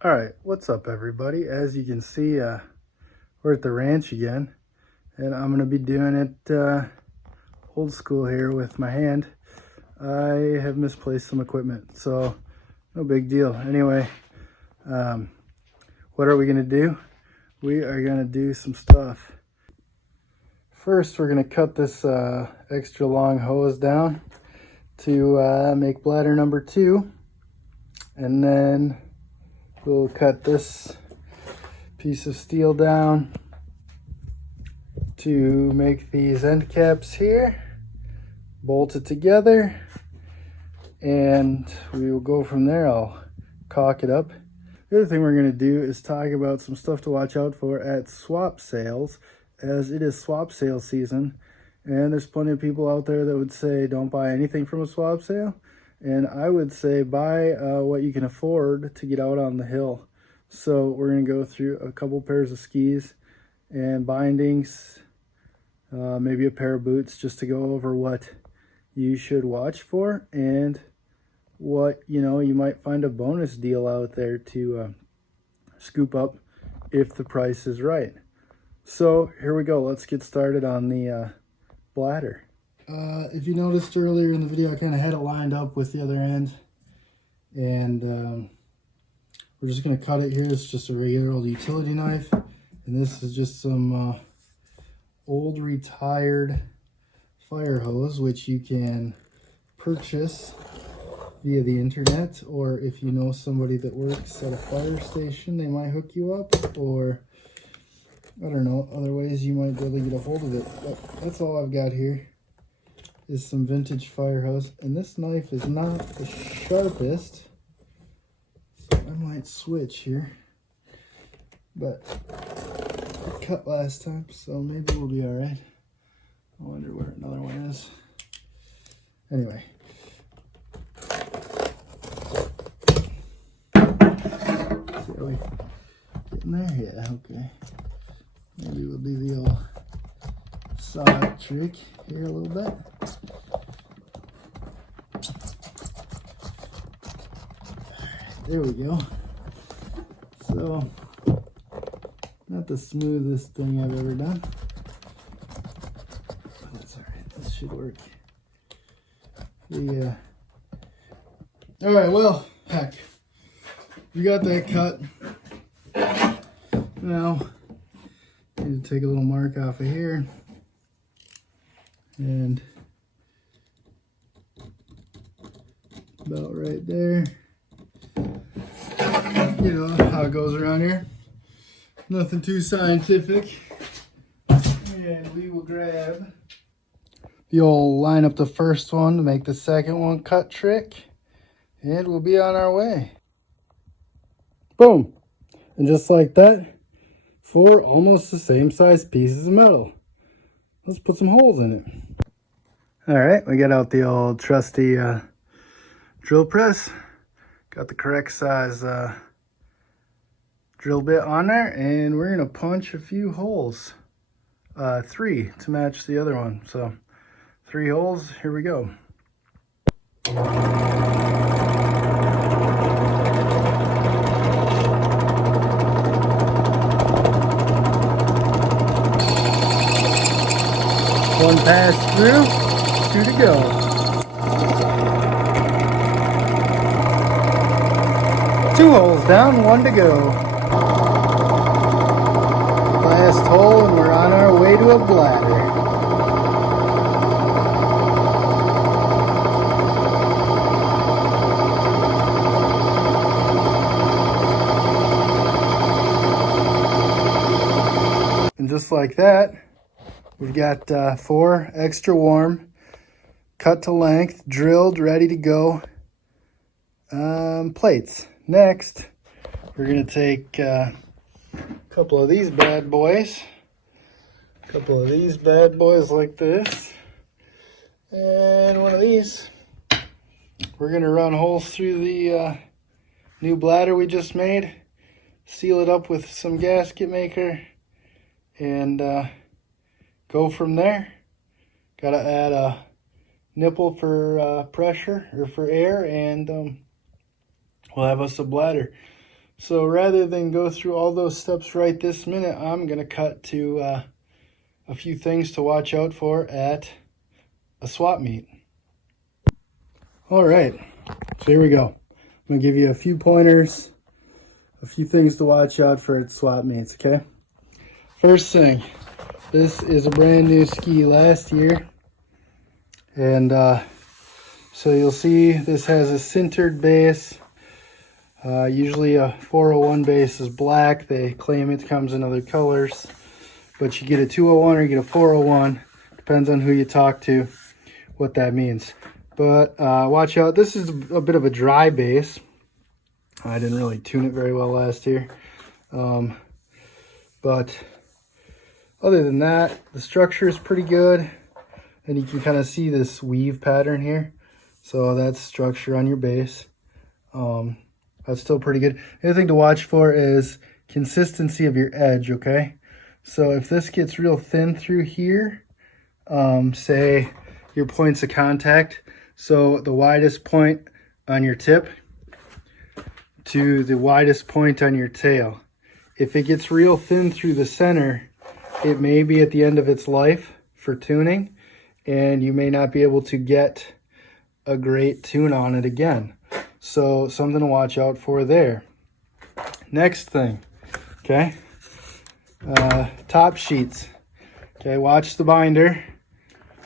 All right, what's up everybody? As you can see, we're at the ranch again, and I'm gonna be doing it old school here with my hand. I have misplaced some equipment, so no big deal. Anyway, what are we gonna do? We are gonna do some stuff. First, we're gonna cut this extra long hose down to make bladder number 2, and then we'll cut this piece of steel down to make these end caps here, bolt it together, and we will go from there. I'll caulk it up. The other thing we're going to do is talk about some stuff to watch out for at swap sales, as it is swap sale season, and there's plenty of people out there that would say don't buy anything from a swap sale, and I would say buy what you can afford to get out on the hill. So we're going to go through a couple pairs of skis and bindings, maybe a pair of boots, just to go over what you should watch for and what you might find a bonus deal out there to scoop up if the price is right. So here we go. Let's get started on the bladder. If you noticed earlier in the video, I kind of had it lined up with the other end, and we're just going to cut it here. It's just a regular old utility knife, and this is just some old retired fire hose, which you can purchase via the internet, or if you know somebody that works at a fire station, they might hook you up, or I don't know, other ways you might be able to get a hold of it. But that's all I've got here is some vintage fire hose, and this knife is not the sharpest, so I might switch here, but it cut last time, so maybe we'll be all right. I wonder where another one is. Anyway, see how we getting there? Yeah, okay. Maybe we'll do the old saw trick here a little bit. There we go. So, not the smoothest thing I've ever done. That's all right. This should work. All right. Well, heck, we got that cut. Now, need to take a little mark off of here, and about right there. You know how it goes around here. Nothing too scientific. And we will grab the old line up the first one to make the second one cut trick, and we'll be on our way. Boom! And just like that, 4 almost the same size pieces of metal. Let's put some holes in it. All right, we got out the old trusty drill press. Got the correct size drill bit on there, and we're gonna punch a few holes. 3 to match the other one. So 3 holes, here we go. One pass through, 2 to go. Two holes down, 1 to go. Last hole, and we're on our way to a bladder. And just like that, we've got 4 extra warm, cut to length, drilled, ready to go plates. Next, we're going to take a couple of these bad boys, like this, and one of these. We're going to run holes through the new bladder we just made, seal it up with some gasket maker, and go from there. Got to add a nipple for pressure or for air, and we'll have us a bladder. So rather than go through all those steps right this minute, I'm going to cut to a few things to watch out for at a swap meet. All right, so here we go. I'm going to give you a few pointers, a few things to watch out for at swap meets, okay? First thing, this is a brand new ski last year. And so you'll see this has a sintered base. Usually a 401 base is black. They claim it comes in other colors. But you get a 201 or you get a 401. Depends on who you talk to, what that means. But watch out. This is a bit of a dry base. I didn't really tune it very well last year. But other than that, the structure is pretty good. And you can kind of see this weave pattern here. So that's structure on your base. That's still pretty good. The other thing to watch for is consistency of your edge, okay? So if this gets real thin through here, say your points of contact, so the widest point on your tip to the widest point on your tail. If it gets real thin through the center, it may be at the end of its life for tuning, and you may not be able to get a great tune on it again. So something to watch out for there. Next thing, okay, top sheets. Okay, watch the binder.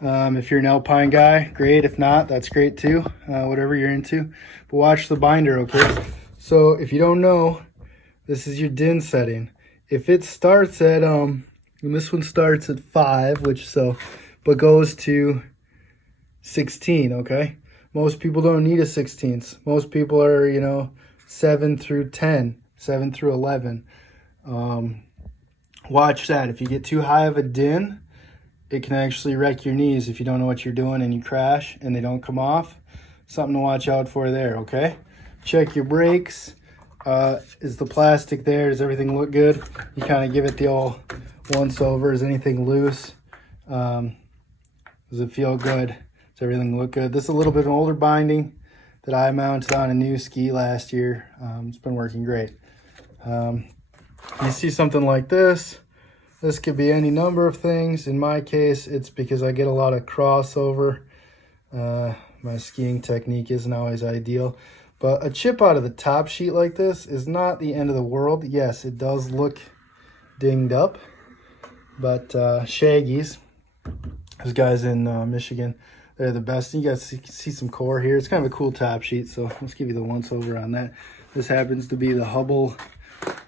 If you're an alpine guy, great. If not, that's great too, whatever you're into. But watch the binder, okay? So if you don't know, this is your DIN setting. If it starts at, and this one starts at 5, but goes to 16, okay? Most people don't need a 16th. Most people are, 7 through 10, 7 through 11. Watch that. If you get too high of a DIN, it can actually wreck your knees if you don't know what you're doing and you crash and they don't come off. Something to watch out for there, okay? Check your brakes. Is the plastic there? Does everything look good? You kind of give it the old once over. Is anything loose? Does it feel good? Does everything look good? This is a little bit of an older binding that I mounted on a new ski last year. It's been working great. You see something like this. This could be any number of things. In my case, it's because I get a lot of crossover. My skiing technique isn't always ideal. But a chip out of the top sheet like this is not the end of the world. Yes, it does look dinged up. But Shaggy's, those guys in Michigan, they're the best. You guys see some core here. It's kind of a cool top sheet, so let's give you the once over on that. This happens to be the Hubble,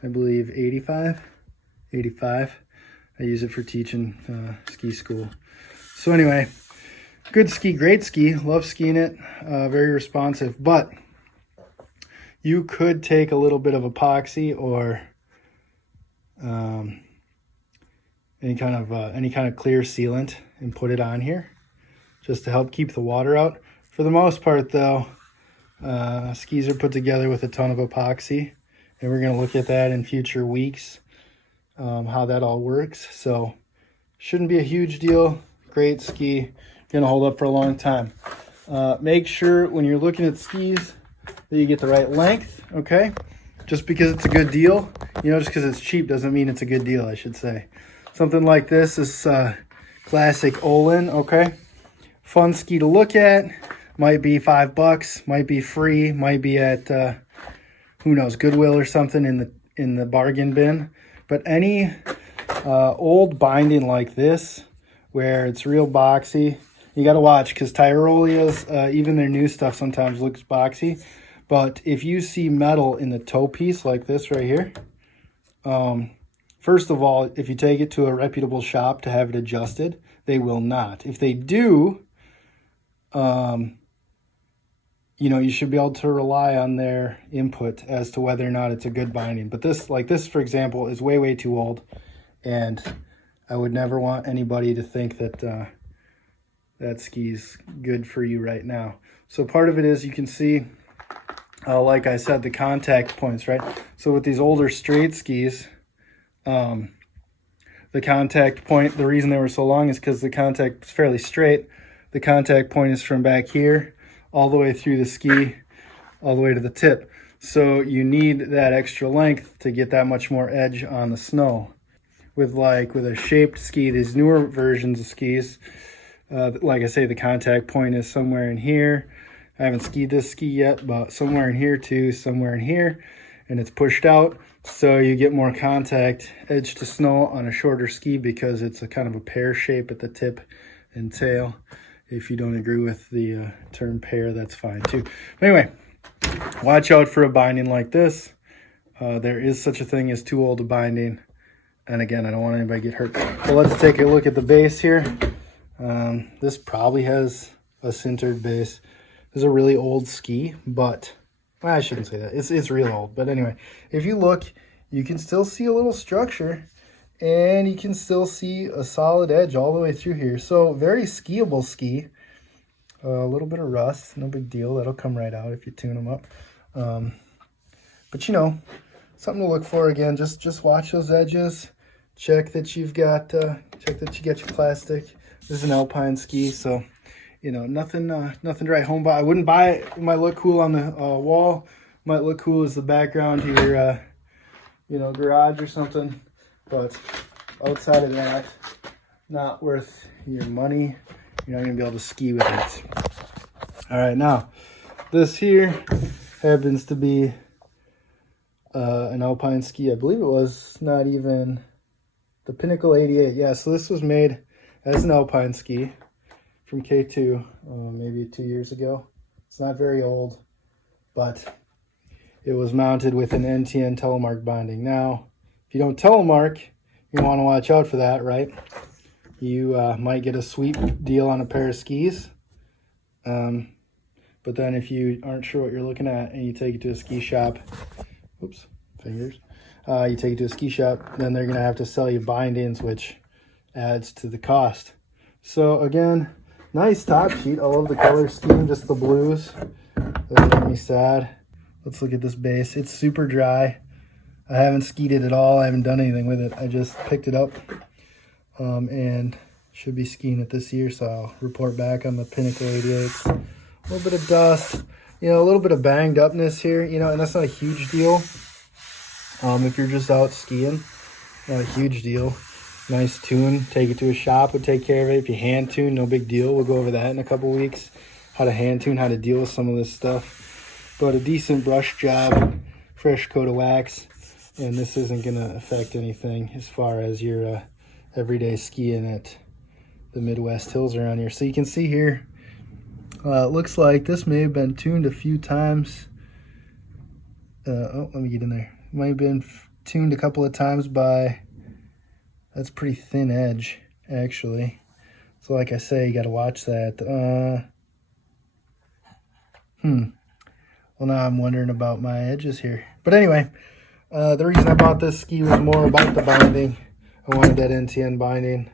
I believe, 85. I use it for teaching ski school. So anyway, good ski, great ski. Love skiing it. Very responsive. But you could take a little bit of epoxy or any kind of clear sealant and put it on here just to help keep the water out. For the most part, though, skis are put together with a ton of epoxy, and we're going to look at that in future weeks. How that all works. So shouldn't be a huge deal. Great ski, gonna hold up for a long time. Make sure when you're looking at skis that you get the right length, okay? Just because it's a good deal, just because it's cheap doesn't mean it's a good deal, I should say. Something like this is classic Olin, okay? Fun ski to look at. Might be $5, might be free, might be at who knows, Goodwill or something in the bargain bin. But any old binding like this, where it's real boxy, you got to watch, because Tyrolias, even their new stuff sometimes looks boxy. But if you see metal in the toe piece like this right here, first of all, if you take it to a reputable shop to have it adjusted, they will not. If they do, you should be able to rely on their input as to whether or not it's a good binding. But this, for example, is way, way too old. And I would never want anybody to think that that ski's good for you right now. So part of it is you can see, like I said, the contact points, right? So with these older straight skis, the contact point, the reason they were so long is because the contact is fairly straight. The contact point is from back here all the way through the ski, all the way to the tip. So you need that extra length to get that much more edge on the snow. With a shaped ski, these newer versions of skis, like I say, the contact point is somewhere in here. I haven't skied this ski yet, but somewhere in here too, somewhere in here, and it's pushed out. So you get more contact edge to snow on a shorter ski because it's a kind of a pear shape at the tip and tail. If you don't agree with the term pear, that's fine too. But anyway, watch out for a binding like this. There is such a thing as too old a binding. And again, I don't want anybody to get hurt. So let's take a look at the base here. This probably has a sintered base. This is a really old ski, but well, I shouldn't say that. It's real old. But anyway, if you look, you can still see a little structure, and you can still see a solid edge all the way through here. So very skiable ski. A little bit of rust, no big deal. That'll come right out if you tune them up. But you know, something to look for. Again, just watch those edges. Check that you've got check that you get your plastic. This is an alpine ski, so you know nothing to write home about. I wouldn't buy it. It might look cool on the wall. Might look cool as the background to your you know, garage or something. But outside of that, not worth your money. You're not gonna be able to ski with it. All right, now this here happens to be an alpine ski. I believe it was not even the Pinnacle 88. Yeah, so this was made as an alpine ski from K2 maybe 2 years ago. It's not very old, but it was mounted with an NTN telemark binding. Now, if you don't telemark, you want to watch out for that, right? You might get a sweet deal on a pair of skis. But then if you aren't sure what you're looking at and you take it to a ski shop, oops, fingers. You take it to a ski shop, then they're going to have to sell you bindings, which adds to the cost. So again, nice top sheet. I love the color scheme, just the blues. Doesn't make me sad. Let's look at this base. It's super dry. I haven't skied it at all. I haven't done anything with it. I just picked it up and should be skiing it this year, so I'll report back on the Pinnacle 88. A little bit of dust, you know, a little bit of banged upness here, you know, and that's not a huge deal. If you're just out skiing, not a huge deal. Nice tune, take it to a shop, would take care of it. If you hand tune, no big deal. We'll go over that in a couple weeks, how to hand tune, how to deal with some of this stuff. But a decent brush job, fresh coat of wax, and this isn't going to affect anything as far as your everyday skiing at the Midwest hills around here. So you can see here, it looks like this may have been tuned a few times. Oh, let me get in there. Might have been tuned a couple of times by, that's pretty thin edge, actually. So like I say, you got to watch that. Well, now I'm wondering about my edges here. But anyway, the reason I bought this ski was more about the binding. I wanted that NTN binding.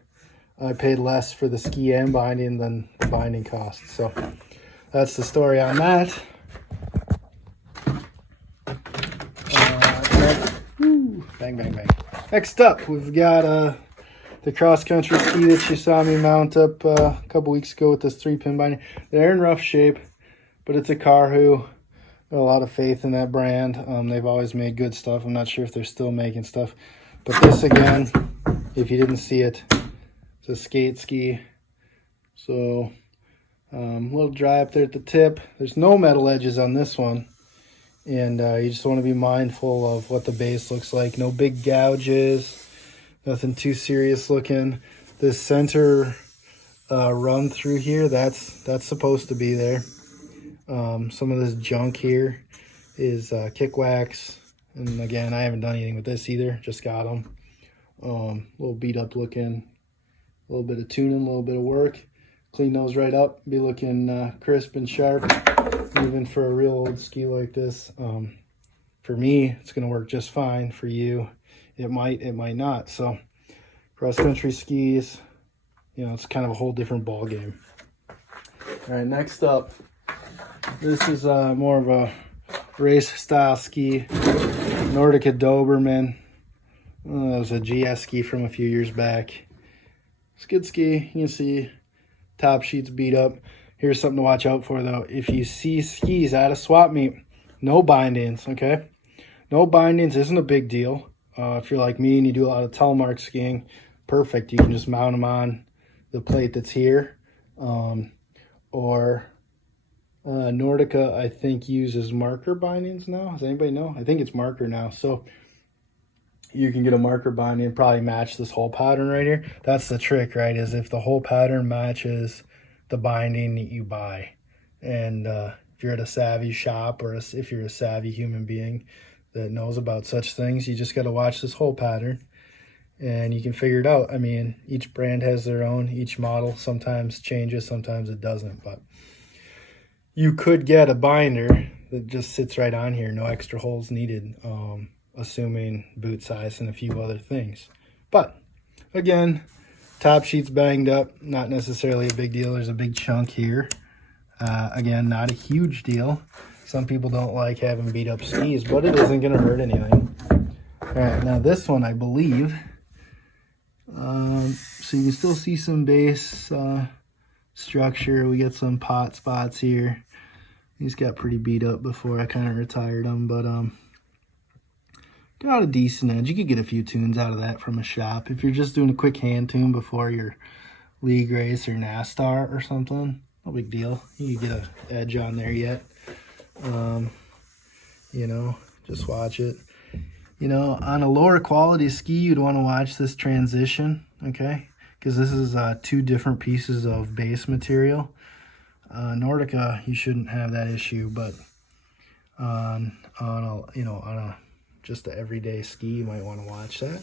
I paid less for the ski and binding than the binding cost. So that's the story on that. Bang, bang, bang. Next up, we've got the cross-country ski that you saw me mount up a couple weeks ago with this 3-pin binding. They're in rough shape, but it's a Karhu. Got a lot of faith in that brand. They've always made good stuff. I'm not sure if they're still making stuff. But this, again, if you didn't see it, it's a skate ski. So a little dry up there at the tip. There's no metal edges on this one. And you just want to be mindful of what the base looks like. No big gouges, nothing too serious looking. This center run through here, that's supposed to be there. Some of this junk here is kick wax. And again, I haven't done anything with this either, just got them. A little beat up looking, a little bit of tuning, a little bit of work. Clean those right up, be looking crisp and sharp. Even for a real old ski like this, for me, it's going to work just fine. For you, it might not. So cross-country skis, you know, it's kind of a whole different ball game. All right, next up, this is more of a race style ski, Nordica Doberman. That was a GS ski from a few years back. It's a good ski. You can see top sheets beat up. Here's something to watch out for, though. If you see skis at a swap meet, No bindings, okay? No bindings isn't a big deal. If you're like me and you do a lot of telemark skiing, perfect. You can just mount them on the plate that's here. Or Nordica, I think, uses marker bindings now. Does anybody know? I think it's marker now. So you can get a marker binding and probably match this whole pattern right here. That's the trick, right? Is if the whole pattern matches the binding that you buy. And if you're at a savvy shop, or if you're a savvy human being that knows about such things, you just got to watch this whole pattern and you can figure it out. I mean, each brand has their own, each model sometimes changes, sometimes it doesn't, but you could get a binder that just sits right on here, no extra holes needed, assuming boot size and a few other things. But again, top sheet's banged up, not necessarily a big deal. There's a big chunk here. Again, not a huge deal. Some people don't like having beat up skis, but it isn't going to hurt anything. All right, now this one, I believe, so you can still see some base structure. We got some pot spots here. These got pretty beat up before I kind of retired them, but got a decent edge. You could get a few tunes out of that from a shop. If you're just doing a quick hand tune before your league race or NASTAR or something, no big deal. You could get an edge on there yet. You know, just watch it. You know, on a lower quality ski, you'd want to watch this transition, okay? Because this is 2 different pieces of base material. Nordica, you shouldn't have that issue, but on a just an everyday ski, you might want to watch that.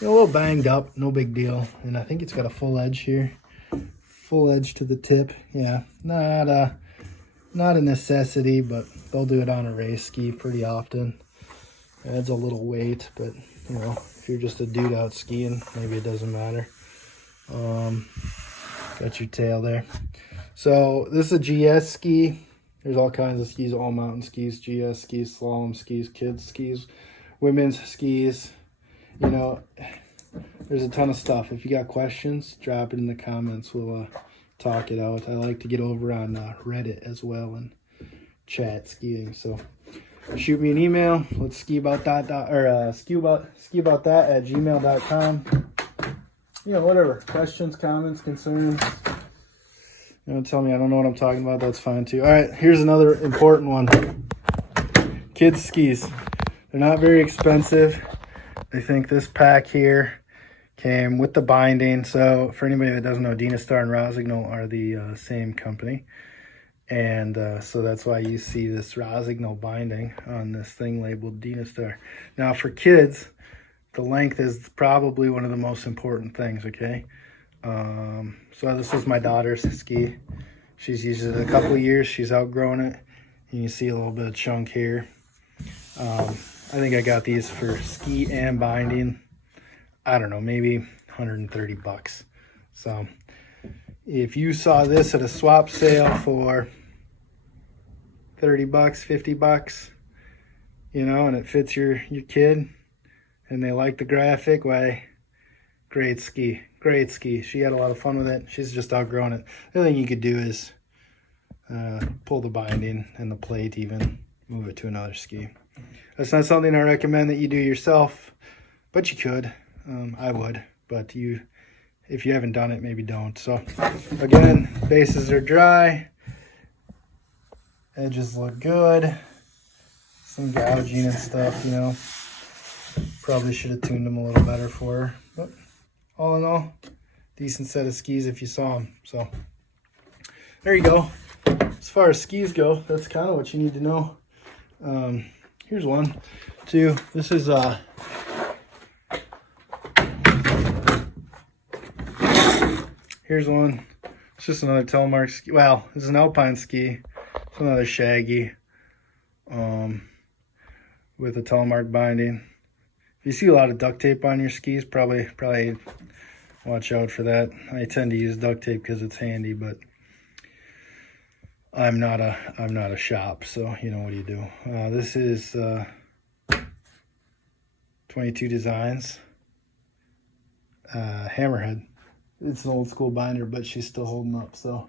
You know, a little banged up, no big deal. And I think it's got a full edge here. Full edge to the tip. Yeah, not a necessity, but they'll do it on a race ski pretty often. Adds a little weight, but you know, if you're just a dude out skiing, maybe it doesn't matter. Got your tail there. So this is a GS ski. There's all kinds of skis, all mountain skis, GS skis, slalom skis, kids skis, women's skis. You know, there's a ton of stuff. If you got questions, drop it in the comments. We'll talk it out. I like to get over on Reddit as well and chat skiing. So shoot me an email. Let's ski about that at gmail.com. You know, whatever. Questions, comments, concerns. You know, tell me I don't know what I'm talking about. That's fine too. All right, here's another important one. Kids skis. They're not very expensive. I think this pack here came with the binding. So for anybody that doesn't know, Dynastar and Rossignol are the same company. And so that's why you see this Rossignol binding on this thing labeled Dynastar. Now for kids, the length is probably one of the most important things, okay? So this is my daughter's ski. She's used it a couple of years. She's outgrown it. And you see a little bit of chunk here. I think I got these for ski and binding. I don't know, maybe 130 bucks. So if you saw this at a swap sale for 30 bucks, 50 bucks, you know, and it fits your kid and they like the graphic, why, great ski. Great ski. She had a lot of fun with it. She's just outgrown it. The other thing you could do is pull the binding and the plate, even move it to another ski. That's not something I recommend that you do yourself, but you could. I would, but if you haven't done it, maybe don't. So again, bases are dry. Edges look good. Some gouging and stuff, you know. Probably should have tuned them a little better for her, but all in all, decent set of skis if you saw them. So there you go. As far as skis go, that's kind of what you need to know. Here's one, too. This is here's one. It's just another telemark ski. Well, this is an alpine ski. It's another shaggy with a telemark binding. If you see a lot of duct tape on your skis, probably watch out for that. I tend to use duct tape because it's handy, but I'm not a shop, so you know what do you do. This is 22 Designs Hammerhead. It's an old school binder, but she's still holding up. So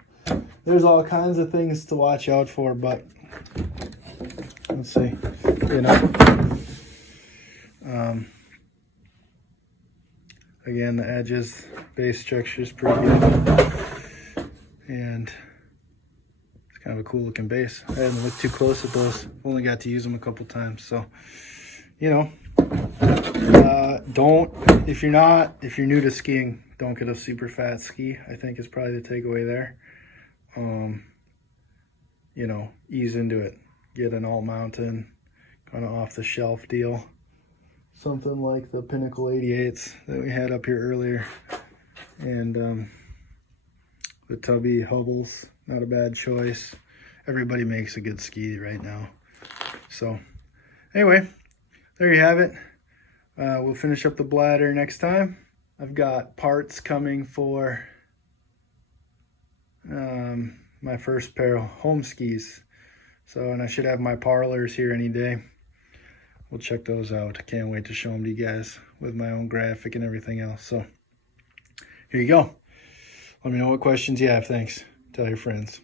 there's all kinds of things to watch out for, but let's see, you know. Again, the edges, base structure is pretty good, and it's kind of a cool looking base. I haven't looked too close at those. Only got to use them a couple times, so you know. If you're new to skiing, don't get a super fat ski. I think is probably the takeaway there. You know, ease into it. Get an all mountain, kind of off the shelf deal. Something like the Pinnacle 88s that we had up here earlier. And the Tubby Hubbles, not a bad choice. Everybody makes a good ski right now. So anyway, there you have it. We'll finish up the bladder next time. I've got parts coming for my first pair of home skis. So, and I should have my parlors here any day. We'll check those out. I can't wait to show them to you guys with my own graphic and everything else. So here you go. Let me know what questions you have. Thanks. Tell your friends.